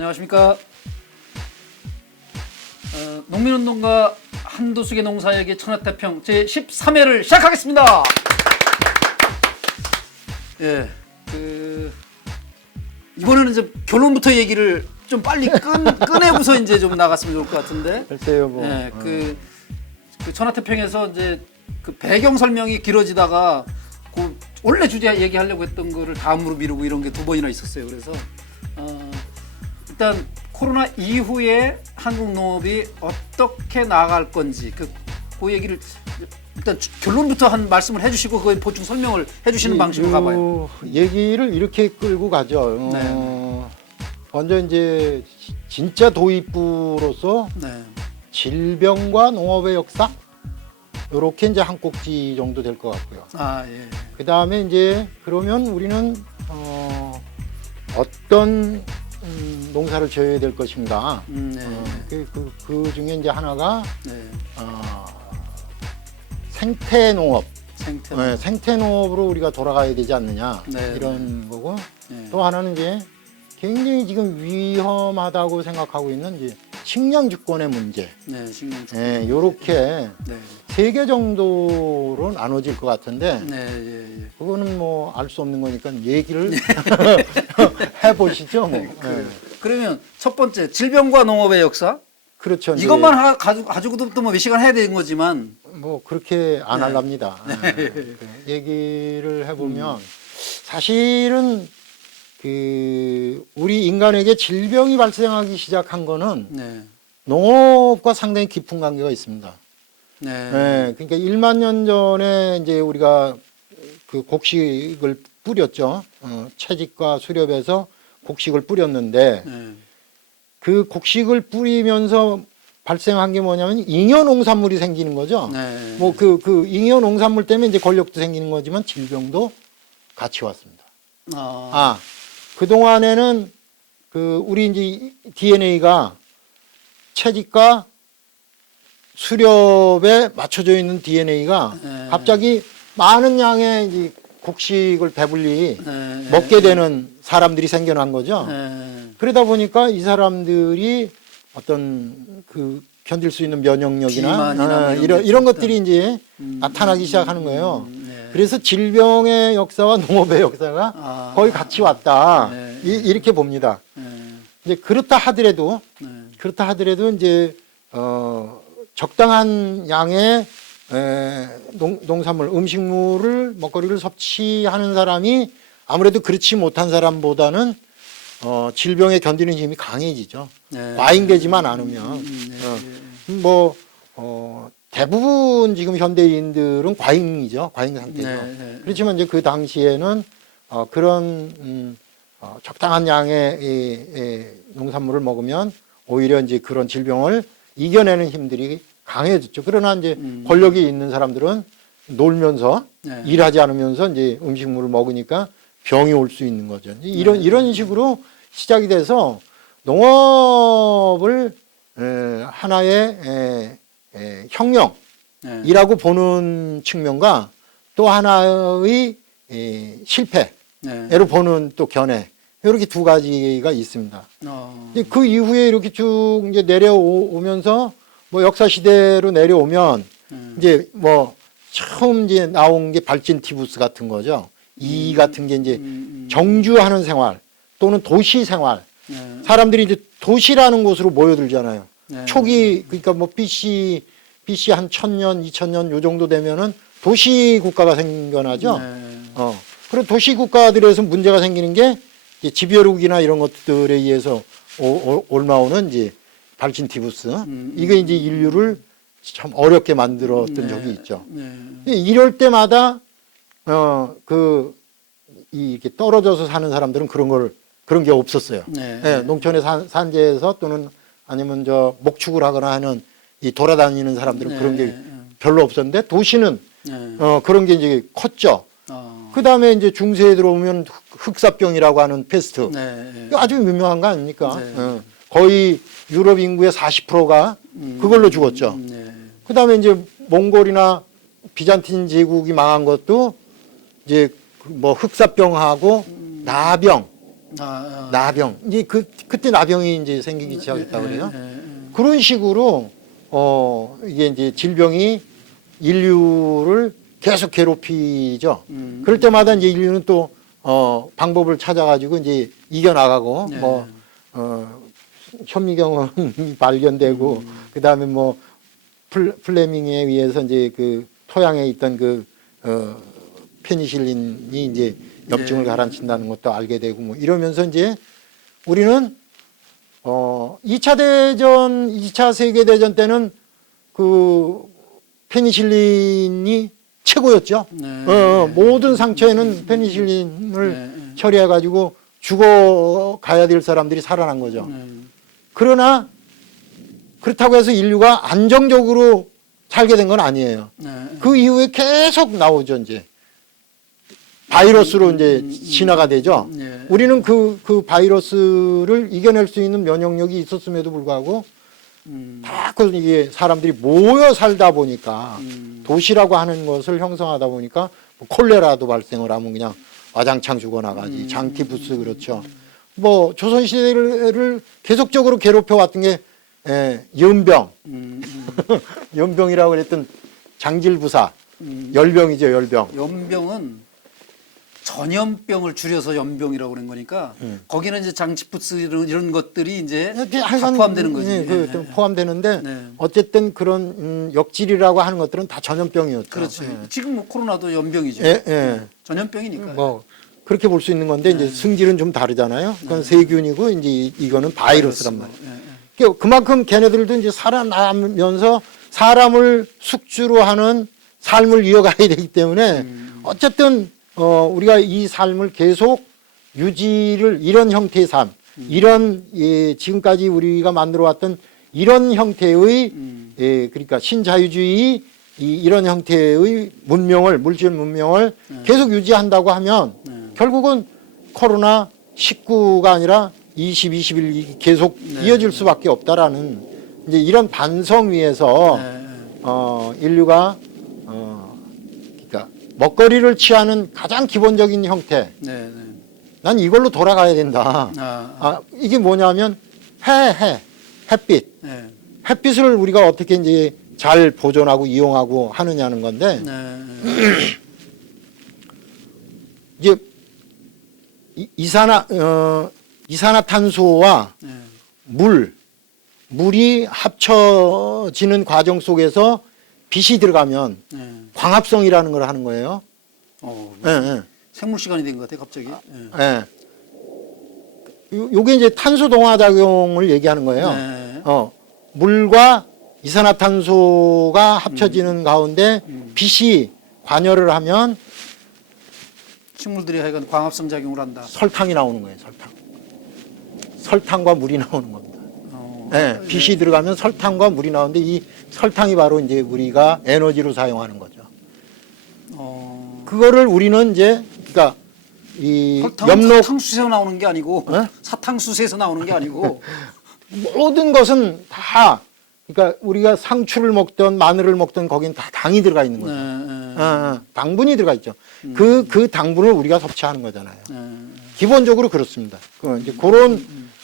안녕하십니까. 농민운동가 한도숙의 농사얘기 천하태평 제13회를 시작하겠습니다. 예, 이번에는 이제 결론부터 얘기를 좀 빨리 꺼내고서 이제 좀 나갔으면 좋을 것 같은데. 글쎄요, 뭐. 예, 그 천하태평에서 이제 그 배경 설명이 길어지다가 그 원래 주제 얘기하려고 했던 거를 다음으로 미루고 이런 게 두 번이나 있었어요. 그래서 일단 코로나 이후에 한국 농업이 어떻게 나아갈 건지 그 얘기를 일단 결론부터 한 말씀을 해주시고 그거에 보충 설명을 해주시는 방식으로 가봐요. 얘기를 이렇게 끌고 가죠. 네. 먼저 이제 진짜 도입부로서 네. 질병과 농업의 역사 이렇게 이제 한 꼭지 정도 될 것 같고요. 아 예. 그 다음에 이제 그러면 우리는 어떤 농사를 지어야 될 것인가. 네. 그 중에 이제 하나가 네. 생태농업. 생태. 네, 생태농업으로 우리가 돌아가야 되지 않느냐. 네. 이런 거고. 네. 또 하나는 이제 굉장히 지금 위험하다고 생각하고 있는 이제 식량 주권의 문제. 네. 식량. 네, 요렇게 네. 3개 정도로 나눠질 것 같은데 네. 예. 예. 그거는 뭐 알 수 없는 거니까 얘기를 해보시죠. 뭐. 네. 그러면 첫 번째 질병과 농업의 역사. 그렇죠. 이제 이것만 하나 가지고도 또 뭐 몇 시간 해야 되는 거지만. 뭐 그렇게 안 네. 할랍니다. 얘기를 해보면 사실은 우리 인간에게 질병이 발생하기 시작한 거는 네. 농업과 상당히 깊은 관계가 있습니다. 네. 네, 그러니까 1만 년 전에 이제 우리가 그 곡식을 뿌렸죠. 채집과 수렵에서 곡식을 뿌렸는데 네. 그 곡식을 뿌리면서 발생한 게 뭐냐면 잉여 농산물이 생기는 거죠. 네. 뭐 그 잉여 농산물 때문에 이제 권력도 생기는 거지만 질병도 같이 왔습니다. 그동안에는 우리 이제 DNA가 채집과 수렵에 맞춰져 있는 DNA가 네. 갑자기 많은 양의 이제 곡식을 배불리 네. 먹게 되는 사람들이 생겨난 거죠. 네. 그러다 보니까 이 사람들이 어떤 견딜 수 있는 면역력이나 비만이나 이런 것들이 이제 나타나기 시작하는 거예요. 네. 그래서 질병의 역사와 농업의 역사가 거의 같이 왔다. 네. 이렇게 봅니다. 네. 이제 그렇다 하더라도 이제 적당한 양의 농산물, 음식물을 먹거리를 섭취하는 사람이 아무래도 그렇지 못한 사람보다는 질병에 견디는 힘이 강해지죠. 네. 과잉되지만 않으면 대부분 지금 현대인들은 과잉이죠. 과잉 상태죠. 네. 그렇지만 이제 그 당시에는 그런 적당한 양의 이 농산물을 먹으면 오히려 이제 그런 질병을 이겨내는 힘들이 강해졌죠. 그러나 이제 권력이 있는 사람들은 놀면서 네. 일하지 않으면서 이제 음식물을 먹으니까 병이 올 수 있는 거죠. 이런 식으로 시작이 돼서 농업을 하나의 혁명이라고 보는 측면과 또 하나의 실패로 보는 또 견해, 이렇게 두 가지가 있습니다. 그 이후에 이렇게 쭉 이제 내려오면서 뭐 역사 시대로 내려오면 이제 뭐 처음 이제 나온 게 발진티부스 같은 거죠. 이 같은 게 이제 정주하는 생활 또는 도시 생활. 사람들이 이제 도시라는 곳으로 모여들잖아요. 초기 그러니까 뭐 BC 한 1000년, 2000년 요 정도 되면은 도시 국가가 생겨나죠. 그리고 도시 국가들에서 문제가 생기는 게 이제 지배력이나 이런 것들에 의해서 올라오는 이제 발진티부스. 이게 이제 인류를 참 어렵게 만들었던 적이 있죠. 이럴 때마다 이렇게 떨어져서 사는 사람들은 그런 게 없었어요. 농촌의 산지에서 또는 아니면 목축을 하거나 하는 이 돌아다니는 사람들은 그런 게 별로 없었는데 도시는 그런 게 이제 컸죠. 그 다음에 이제 중세에 들어오면 흑사병이라고 하는 패스트. 아주 유명한 거 아닙니까? 거의 유럽 인구의 40%가 그걸로 죽었죠. 그 다음에 이제 몽골이나 비잔틴 제국이 망한 것도 이제 뭐 흑사병하고 나병 나병. 이제 그때 나병이 이제 생기기 시작했다고 그래요. 예. 그런 식으로 이게 이제 질병이 인류를 계속 괴롭히죠. 그럴 때마다 이제 인류는 또 방법을 찾아가지고 이제 이겨나가고 예. 뭐 현미경이 발견되고 그다음에 뭐 플레밍에 의해서 이제 그 토양에 있던 그 페니실린이 이제 염증을 예. 가라앉힌다는 것도 알게 되고 뭐 이러면서 이제 우리는 2차 대전, 2차 세계대전 때는 그 페니실린이 최고였죠. 네. 모든 상처에는 페니실린을 네. 처리해가지고 죽어가야 될 사람들이 살아난 거죠. 그러나 그렇다고 해서 인류가 안정적으로 살게 된 건 아니에요. 그 이후에 계속 나오죠, 이제. 바이러스로 이제 진화가 되죠. 네. 우리는 그 바이러스를 이겨낼 수 있는 면역력이 있었음에도 불구하고 다 이게 사람들이 모여 살다 보니까 도시라고 하는 것을 형성하다 보니까 뭐 콜레라도 발생을 하면 그냥 와장창 죽어나가지. 장티푸스 그렇죠. 뭐 조선시대를 계속적으로 괴롭혀 왔던 게 연병. 연병이라고 그랬던 장질부사. 열병이죠, 열병. 연병은 전염병을 줄여서 연병이라고 그런 거니까 거기는 이제 장치푸스 이런 것들이 이제 다 포함되는 거지. 또 포함되는데 네. 어쨌든 그런 역질이라고 하는 것들은 다 전염병이었죠. 그렇죠. 지금 뭐 코로나도 연병이죠. 전염병이니까. 뭐 그렇게 볼 수 있는 건데 이제 승질은 좀 다르잖아요. 그건 세균이고 이제 이거는 바이러스란 말이에요. 그러니까 그만큼 걔네들도 이제 살아나면서 사람을 숙주로 하는 삶을 이어가야 되기 때문에 어쨌든 우리가 이 삶을 계속 유지를 이런 형태의 삶, 이런 지금까지 우리가 만들어 왔던 이런 형태의 그러니까 신자유주의 이런 형태의 문명을 물질 문명을 계속 유지한다고 하면 결국은 코로나 19가 아니라 20, 21이 계속 이어질 수밖에 없다라는 이제 이런 반성 위에서 인류가 그러니까 먹거리를 취하는 가장 기본적인 형태. 난 이걸로 돌아가야 된다. 이게 뭐냐면 햇빛. 햇빛을 우리가 어떻게 이제 잘 보존하고 이용하고 하느냐는 건데 이제 이산화탄소와 물이 합쳐지는 과정 속에서 빛이 들어가면 광합성이라는 걸 하는 거예요. 생물 시간이 된 것 같아 갑자기. 요게 이제 탄소 동화 작용을 얘기하는 거예요. 물과 이산화탄소가 합쳐지는 가운데 빛이 관여를 하면 식물들이 하여간 광합성 작용을 한다. 설탕이 나오는 거예요. 설탕과 물이 나오는 겁니다. 빛이 들어가면 설탕과 물이 나오는데 이 설탕이 바로 이제 우리가 에너지로 사용하는 거죠. 그거를 우리는 이제 그러니까 이 사탕수수에서 나오는 게 아니고 사탕수수에서 나오는 게 아니고 모든 것은 다 그러니까 우리가 상추를 먹던 마늘을 먹던 거긴 다 당이 들어가 있는 거죠. 당분이 들어가 있죠. 그 당분을 우리가 섭취하는 거잖아요. 기본적으로 그렇습니다. 이제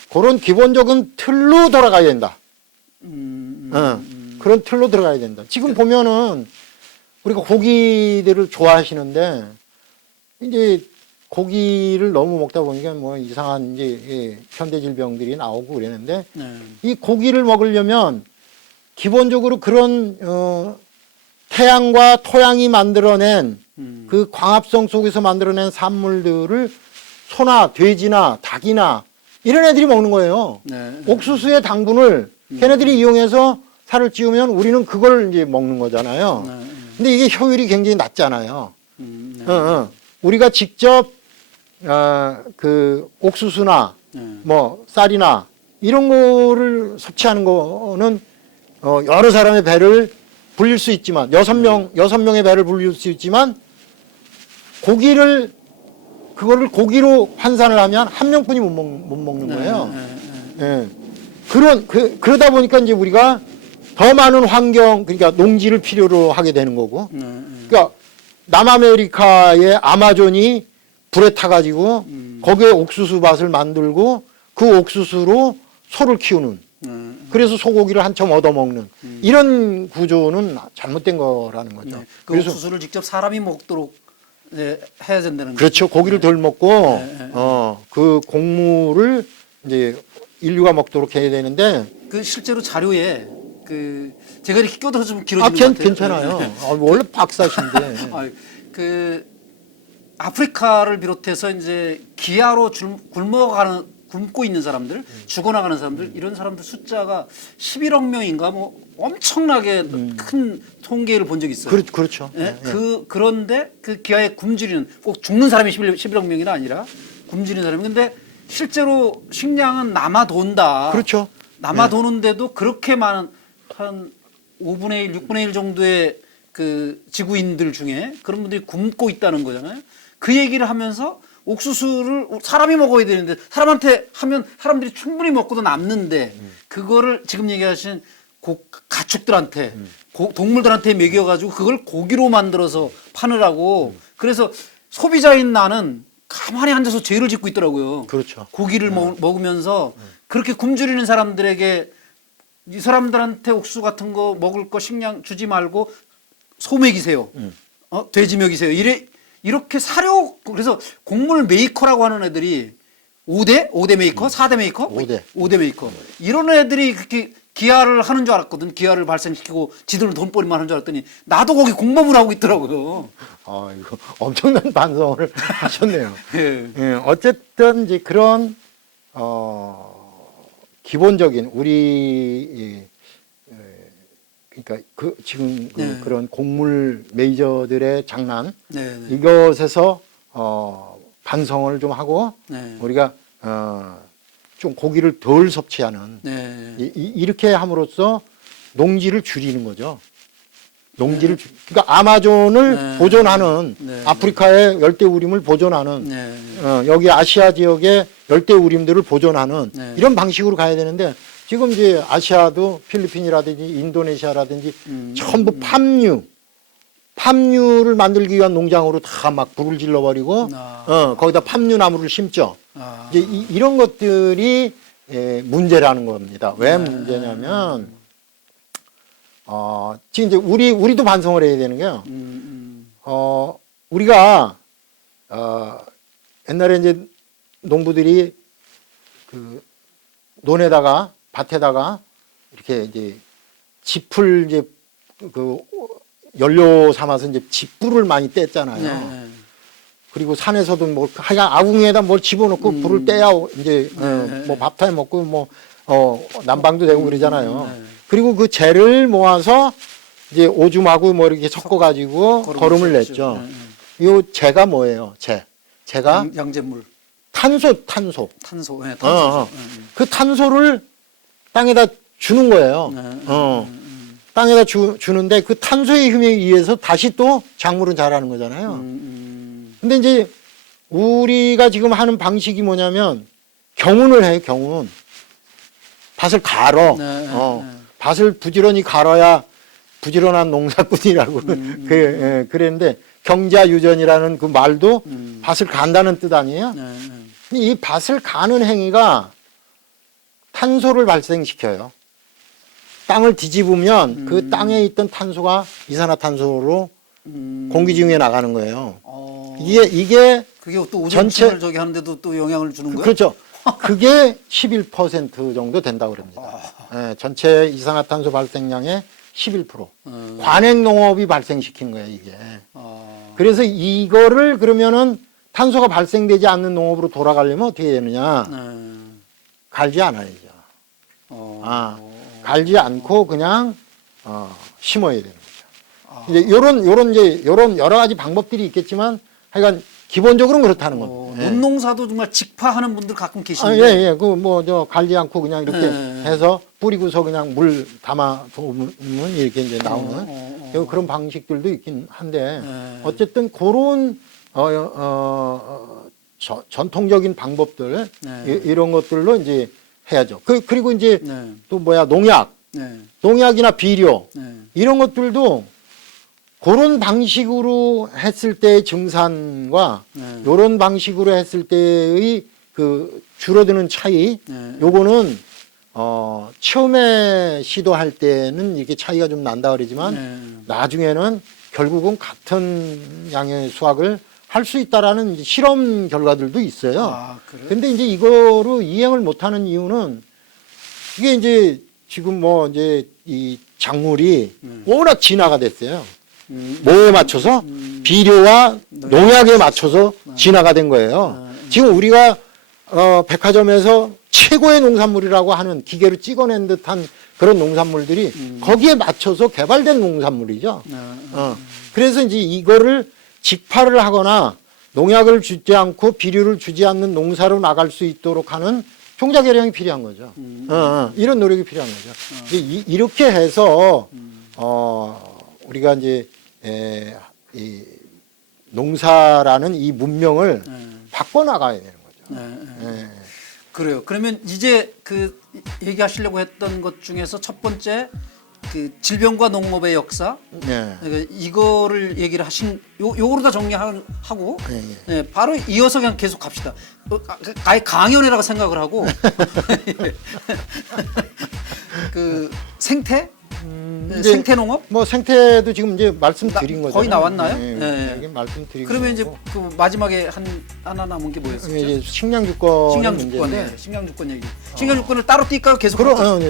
그런 기본적인 틀로 돌아가야 된다. 그런 틀로 들어가야 된다. 지금 보면은 우리가 고기들을 좋아하시는데 이제 고기를 너무 먹다 보니까 뭐 이상한 이제 현대 질병들이 나오고 그러는데 이 고기를 먹으려면 기본적으로 그런 태양과 토양이 만들어낸 그 광합성 속에서 만들어낸 산물들을 소나 돼지나 닭이나 이런 애들이 먹는 거예요. 옥수수의 당분을 걔네들이 이용해서 살을 찌우면 우리는 그걸 이제 먹는 거잖아요. 근데 이게 효율이 굉장히 낮잖아요. 우리가 직접 그 옥수수나 뭐 쌀이나 이런 거를 섭취하는 거는 여러 사람의 배를 불릴 수 있지만 여섯 명의 배를 불릴 수 있지만 그거를 고기로 환산을 하면 한 명뿐이 못 먹는 거예요. 그러다 보니까 이제 우리가 더 많은 그러니까 농지를 필요로 하게 되는 거고. 그러니까 남아메리카의 아마존이 불에 타가지고 거기에 옥수수 밭을 만들고 그 옥수수로 소를 키우는 그래서 소고기를 한참 얻어먹는 이런 구조는 잘못된 거라는 거죠. 네. 그 옥수수를 직접 사람이 먹도록 네, 해야 된다는 거죠. 그렇죠. 고기를 덜 먹고 그 곡물을 이제 인류가 먹도록 해야 되는데 그 실제로 자료에 그 제가 이렇게 껴들어 좀 길어지는 것 같아요. 괜찮아요. 원래 박사신데. 그 아프리카를 비롯해서 이제 기아로 굶고 있는 사람들, 죽어나가는 사람들 이런 사람들 숫자가 11억 명인가 뭐 엄청나게 큰 통계를 본 적이 있어요. 그렇죠. 예? 그런데 그 기아에 굶주리는 꼭 죽는 사람이 11억 명이 아니라 굶주리는 사람이 근데 실제로 식량은 남아 돈다. 그렇죠. 남아 도는데도 그렇게 많은 한 5분의 1, 6분의 1 정도의 그 지구인들 중에 그런 분들이 굶고 있다는 거잖아요. 그 얘기를 하면서 옥수수를 사람이 먹어야 되는데 사람한테 하면 사람들이 충분히 먹고도 남는데 그거를 지금 얘기하신 가축들한테 동물들한테 먹여가지고 그걸 고기로 만들어서 파느라고 그래서 소비자인 나는 가만히 앉아서 죄를 짓고 있더라고요. 그렇죠. 고기를 먹으면서 그렇게 굶주리는 사람들에게 이 사람들한테 옥수수 같은 거 먹을 거 식량 주지 말고 소 먹이세요. 돼지 먹이세요. 이렇게 사료 그래서 곡물 메이커라고 하는 애들이 5대 메이커, 4대 메이커, 5대 메이커 이런 애들이 그렇게 기아를 하는 줄 알았거든. 기아를 발생시키고 지들은 돈벌이만 하는 줄 알았더니 나도 거기 공범을 하고 있더라고요. 이거 엄청난 반성을 하셨네요. 예. 예, 어쨌든 이제 그런 기본적인 우리 그러니까 지금 네. 그런 곡물 메이저들의 장난 네, 네. 이것에서 반성을 좀 하고 네. 우리가 좀 고기를 덜 섭취하는 네. 이렇게 함으로써 농지를 줄이는 거죠. 농지를 그러니까 아마존을 네. 보존하는 네. 아프리카의 열대우림을 보존하는 네. 여기 아시아 지역의 열대우림들을 보존하는 네. 이런 방식으로 가야 되는데 지금 이제 아시아도 필리핀이라든지 인도네시아라든지 전부 팜유를 만들기 위한 농장으로 다 막 불을 질러버리고 거기다 팜유나무를 심죠. 이제 이런 것들이 문제라는 겁니다. 왜 문제냐면 지금 이제 우리도 반성을 해야 되는 게요. 우리가 옛날에 이제 농부들이 그 논에다가 밭에다가 이렇게 이제 짚을 이제 그 연료 삼아서 이제 짚불을 많이 뗐잖아요. 네. 그리고 산에서도 뭐 하여간 아궁이에다 뭘 집어넣고 불을 떼야 이제 뭐 밥타에 먹고 뭐 난방도 되고 그러잖아요. 그리고 그 재를 모아서 이제 오줌하고 뭐 이렇게 섞어가지고 거름을 냈죠. 이 재가 뭐예요? 재가 양잿물. 탄소. 네, 탄소. 그 탄소를 땅에다 주는 거예요. 땅에다 주는데 그 탄소의 힘에 의해서 다시 또 작물은 자라는 거잖아요. 근데 이제 우리가 지금 하는 방식이 뭐냐면 경운을 해요, 경운. 밭을 갈어. 밭을 부지런히 갈아야 부지런한 농사꾼이라고 그랬는데 경자유전이라는 그 말도 밭을 간다는 뜻 아니에요? 이 밭을 가는 행위가 탄소를 발생시켜요. 땅을 뒤집으면 그 땅에 있던 탄소가 이산화탄소로 공기 중에 나가는 거예요. 이게 그게 또 전체 오존층을 저기 하는데도 또 영향을 주는 거예요? 그렇죠. 그게 11% 정도 된다고 그럽니다. 예, 전체 이산화탄소 발생량의 11%. 관행 농업이 발생시킨 거예요, 이게. 그래서 이거를 그러면은 탄소가 발생되지 않는 농업으로 돌아가려면 어떻게 되느냐? 갈지 않아야죠. 갈지 않고 그냥 심어야 되는 거죠. 이제 요런 여러 가지 방법들이 있겠지만 하여간 기본적으로는 그렇다는 겁니다. 논농사도 정말 직파하는 분들 가끔 계시는데. 예. 그 뭐 갈지 않고 그냥 이렇게 해서 뿌리고서 그냥 물 담아 두면 이렇게 이제 나오는 그런 방식들도 있긴 한데 어쨌든 그런 전통적인 방법들 이런 것들로 이제 해야죠. 그리고 이제 또 농약이나 비료 이런 것들도 그런 방식으로 했을 때의 증산과 요런 방식으로 했을 때의 그 줄어드는 차이, 요거는 처음에 시도할 때는 이렇게 차이가 좀 난다 그러지만 나중에는 결국은 같은 양의 수확을 할 수 있다라는 이제 실험 결과들도 있어요. 아, 그래? 근데 이제 이거로 이행을 못하는 이유는 이게 이제 지금 뭐 이제 이 작물이 워낙 진화가 됐어요. 뭐에 맞춰서 비료와 농약에 맞춰서 진화가 된 거예요. 지금 우리가 백화점에서 최고의 농산물이라고 하는 기계로 찍어낸 듯한 그런 농산물들이 거기에 맞춰서 개발된 농산물이죠. 그래서 이제 이거를 직파를 하거나 농약을 주지 않고 비료를 주지 않는 농사로 나갈 수 있도록 하는 종자 개량이 필요한 거죠. 이런 노력이 필요한 거죠. 이렇게 해서 우리가 이제 이 농사라는 이 문명을 바꿔 나가야 되는 거죠. 그래요. 그러면 이제 그 얘기하시려고 했던 것 중에서 첫 번째 그 질병과 농업의 역사, 그러니까 이거를 얘기를 하신 요거로 다 정리하고 바로 이어서 그냥 계속 갑시다. 아예 강연이라고 생각을 하고 그 생태, 생태 농업. 뭐 생태도 지금 이제 말씀드린 거죠. 거의 나왔나요? 이게 말씀드린 그러면 이제 거고. 그 마지막에 하나 남은 게 뭐였었죠? 이제 식량주권 식량주권, 문제인데. 식량주권 얘기. 식량주권을 따로 뛸까요? 계속.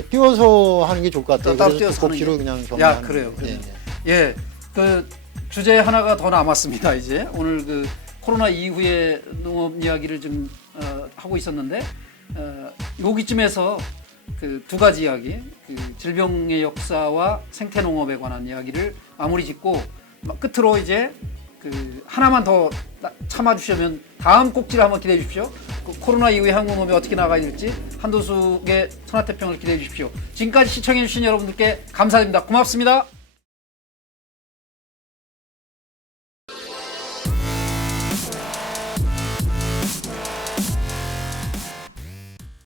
띄워서 하는 게 좋을 것 같아요. 따로 그래서 띄워서 하는 꼭지로 게. 그냥 야, 정리하는 그래요. 거예요. 그래요. 예, 그 주제 하나가 더 남았습니다. 이제 오늘 그 코로나 이후의 농업 이야기를 좀 하고 있었는데 여기쯤에서 그 두 가지 이야기, 그 질병의 역사와 생태 농업에 관한 이야기를 마무리 짓고 끝으로 이제 그 하나만 더 참아주시면 다음 꼭지를 한번 기대해 주십시오. 그 코로나 이후에 한국 농업이 어떻게 나가야 될지 한도숙의 천하태평을 기대해 주십시오. 지금까지 시청해 주신 여러분들께 감사드립니다. 고맙습니다.